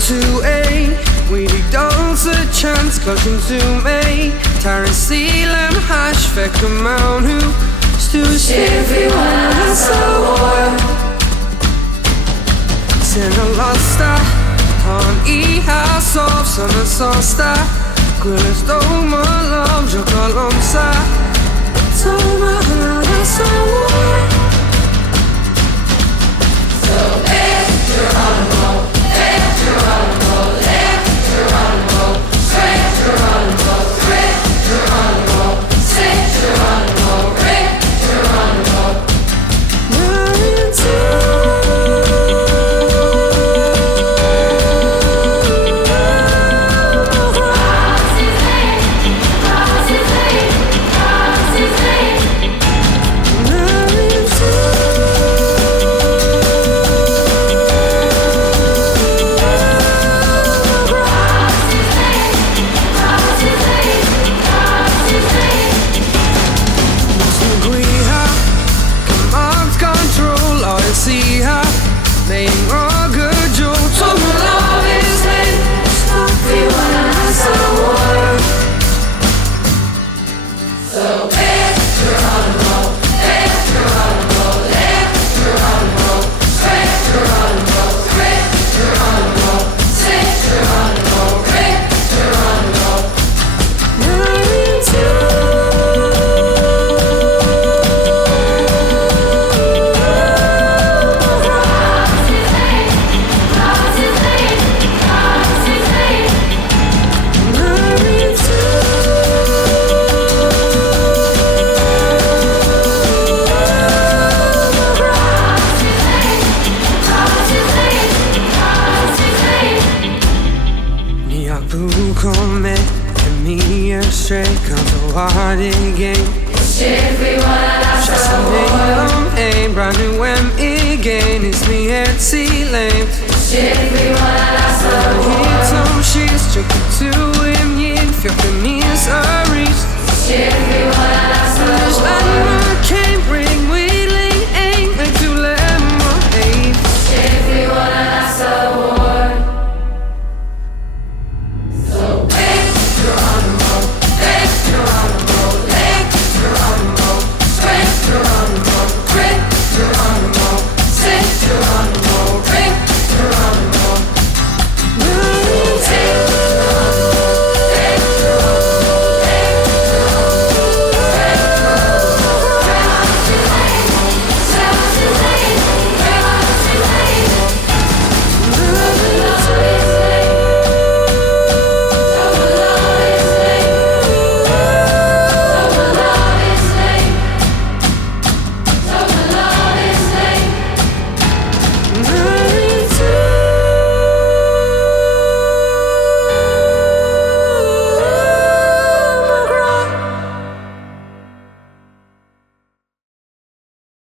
to A, we dolls a chance, closing to May. Tarantselam hash, Fekkerman who stews everyone has a war. Senalosta, Han I house of Summer Sosta, Gullis Doma Love, Jokalomsa, Toma has a war. So there's Geronimo, there's Geronimo, left Geronimo, straight Geronimo, straight Geronimo, straight Geronimo, right Geronimo. Brand new again, it's me at sea lane. Everyone I saw.